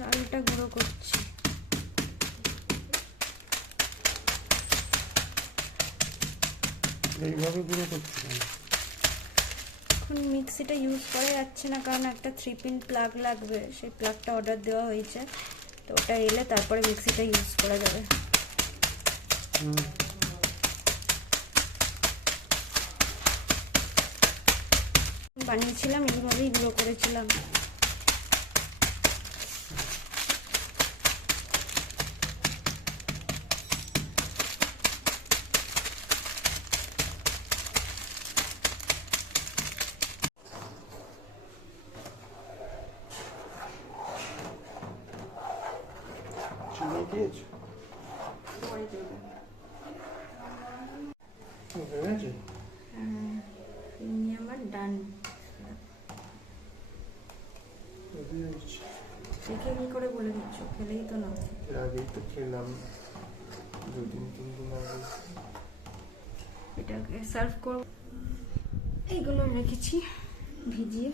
চালটা গুঁড়ো করছি। এইভাবে গুঁড়ো করছি। এখন মিক্সিটা ইউজ করা যাচ্ছে না, কারণ একটা 3 পিন প্লাগ লাগবে, সেই প্লাগটা অর্ডার দেওয়া হয়েছে, তো ওটা এলে তারপরে মিক্সিটা ইউজ করা যাবে। বানিয়েছিলাম এইভাবেই গুঁড়ো করেছিলাম। চিনি দিয়েছো? পরে দেবো। হয়ে গেছে? হ্যাঁ, চিনি আমার ডান। দেখে কি করে বলে দিচ্ছ? খেলেই তো না। এর আগেই তো খেলাম, 2-3 দিন আগে। এটাকে সার্ভ করব। এইগুলো রেখেছি ভিজিয়ে।